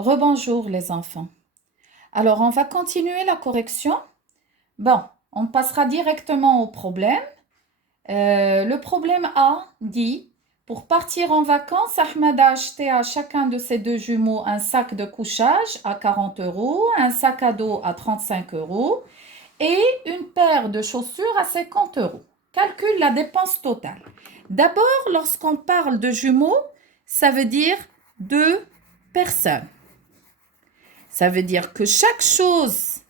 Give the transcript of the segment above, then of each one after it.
Rebonjour les enfants. Alors, on va continuer la correction. Bon, on passera directement au problème. Le problème A dit, pour partir en vacances, Ahmed a acheté à chacun de ses deux jumeaux un sac de couchage à 40 euros, un sac à dos à 35 euros et une paire de chaussures à 50 euros. Calcule la dépense totale. D'abord, lorsqu'on parle de jumeaux, ça veut dire deux personnes. Ça veut dire que chaque chose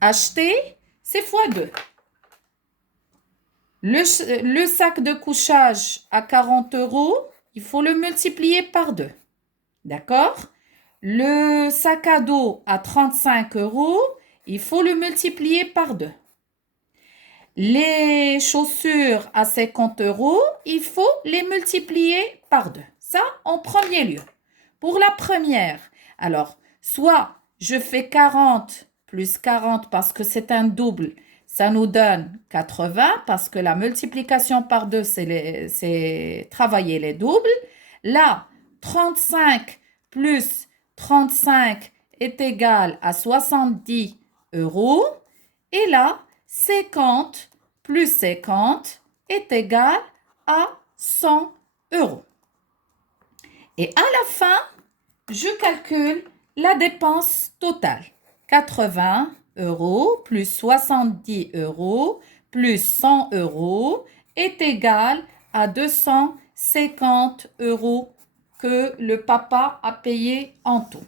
achetée, c'est fois 2. Le sac de couchage à 40 euros, il faut le multiplier par 2. D'accord? Le sac à dos à 35 euros, il faut le multiplier par 2. Les chaussures à 50 euros, il faut les multiplier par 2. Ça, en premier lieu. Pour la première, alors, soit je fais 40 plus 40 parce que c'est un double, ça nous donne 80 parce que la multiplication par 2, c'est travailler les doubles. Là, 35 plus 35 est égal à 70 euros. Et là, 50 plus 50 est égal à 100 euros. Et à la fin, je calcule la dépense totale. 80 euros plus 70 euros plus 100 euros est égal à 250 euros que le papa a payé en tout.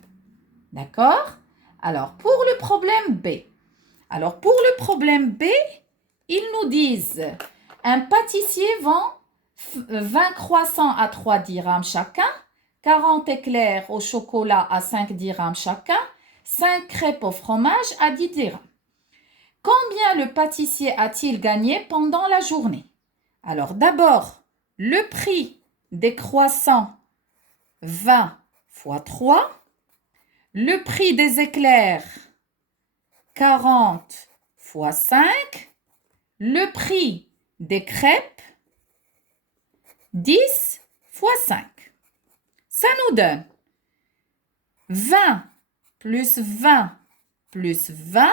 D'accord? Alors, pour le problème B. Alors, pour le problème B, ils nous disent un pâtissier vend 20 croissants à 3 dirhams chacun, 40 éclairs au chocolat à 5 dirhams chacun, 5 crêpes au fromage à 10 dirhams. Combien le pâtissier a-t-il gagné pendant la journée? Alors d'abord, le prix des croissants, 20 fois 3. Le prix des éclairs, 40 fois 5. Le prix des crêpes, 10 fois 5. Ça nous donne 20 plus 20 plus 20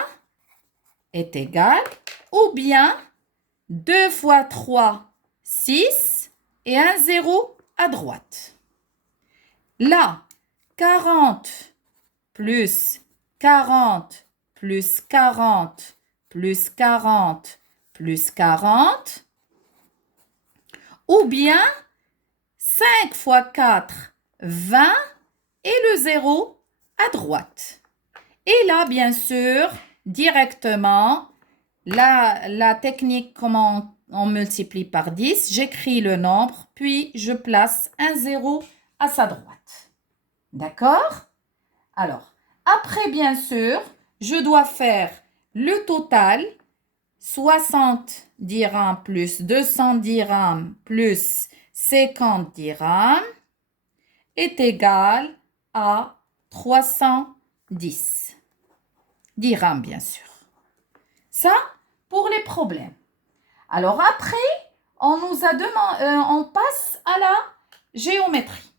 est égal, ou bien 2 fois 3, 6 et un 0 à droite. Là, 40 plus 40 plus 40 plus 40 plus 40, ou bien 5 fois 4, 20 et le 0 à droite. Et là, bien sûr, directement, la technique, comment on multiplie par 10, j'écris le nombre, puis je place un 0 à sa droite. D'accord? Alors, après, bien sûr, je dois faire le total, 60 dirhams plus 200 dirhams plus 50 dirhams est égal à 310 dirhams, bien sûr. Ça, pour les problèmes. Alors après, on nous a demandé, on passe à la géométrie.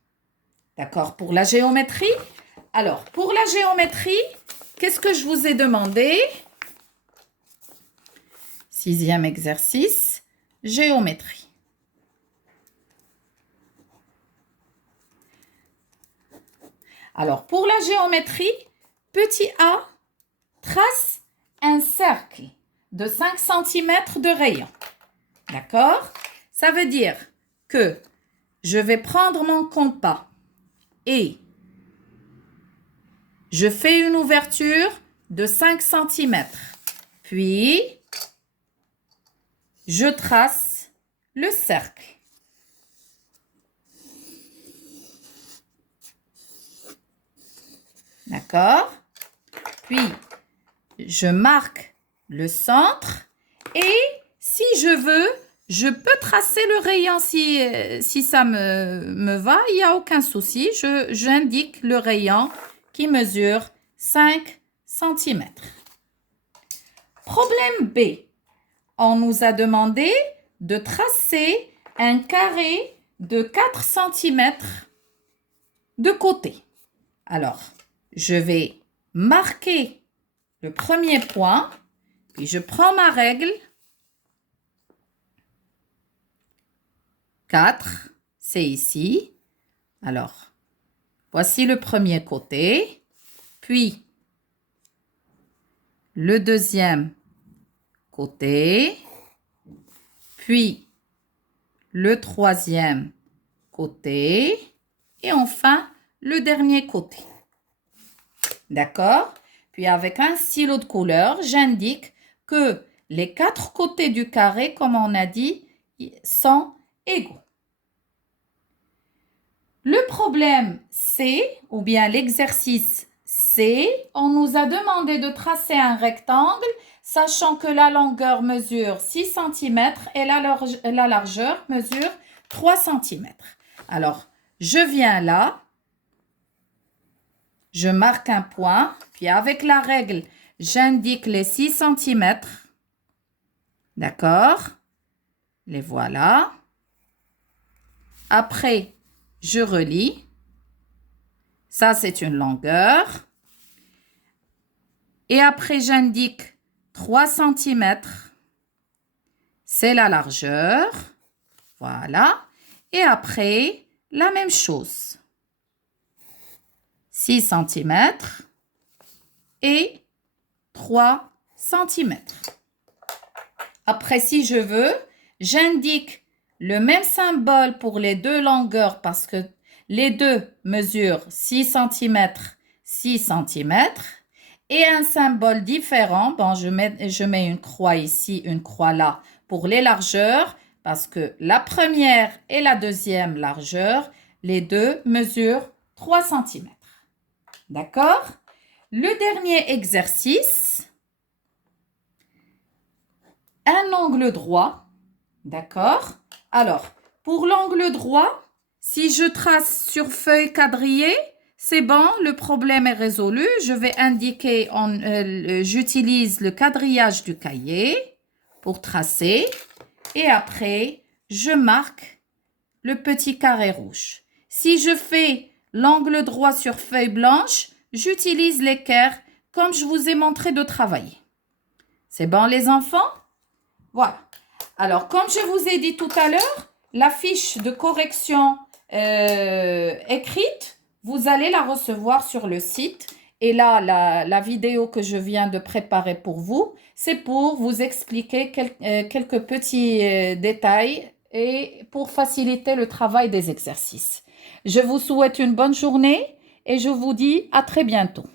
D'accord? Pour la géométrie. Alors, pour la géométrie, qu'est-ce que je vous ai demandé? 6e exercice, géométrie. Alors, pour la géométrie, petit a, trace un cercle de 5 cm de rayon. D'accord? Ça veut dire que je vais prendre mon compas et je fais une ouverture de 5 cm. Puis, je trace le cercle. D'accord? Puis, je marque le centre et si je veux, je peux tracer le rayon si ça me va, il n'y a aucun souci. J'indique le rayon qui mesure 5 cm. Problème B. On nous a demandé de tracer un carré de 4 cm de côté. Alors, je vais marquer le premier point, puis je prends ma règle. 4, c'est ici. Alors, voici le premier côté, puis le deuxième côté, puis le troisième côté et enfin le dernier côté. D'accord? Puis avec un stylo de couleur, j'indique que les 4 côtés du carré, comme on a dit, sont égaux. Le problème C, ou bien l'exercice C, on nous a demandé de tracer un rectangle, sachant que la longueur mesure 6 cm et la largeur mesure 3 cm. Alors, je viens là, je marque un point, puis avec la règle, j'indique les 6 cm. D'accord? Les voilà. Après, je relie. Ça, c'est une longueur. Et après, j'indique 3 cm. C'est la largeur. Voilà. Et après, la même chose. 6 cm et 3 cm. Après, si je veux, j'indique le même symbole pour les deux longueurs parce que les deux mesurent 6 cm, 6 cm. Et un symbole différent, bon, je mets une croix ici, une croix là pour les largeurs parce que la première et la deuxième largeur, les deux mesurent 3 cm. D'accord? Le dernier exercice, un angle droit. D'accord? Alors, pour l'angle droit, si je trace sur feuille quadrillée, c'est bon, le problème est résolu. Je vais indiquer, j'utilise le quadrillage du cahier pour tracer. Et après, je marque le petit carré rouge. Si je fais l'angle droit sur feuille blanche, j'utilise l'équerre comme je vous ai montré de travailler. C'est bon les enfants? Voilà. Alors, comme je vous ai dit tout à l'heure, la fiche de correction écrite, vous allez la recevoir sur le site. Et là, la vidéo que je viens de préparer pour vous, c'est pour vous expliquer quelques petits détails et pour faciliter le travail des exercices. Je vous souhaite une bonne journée et je vous dis à très bientôt.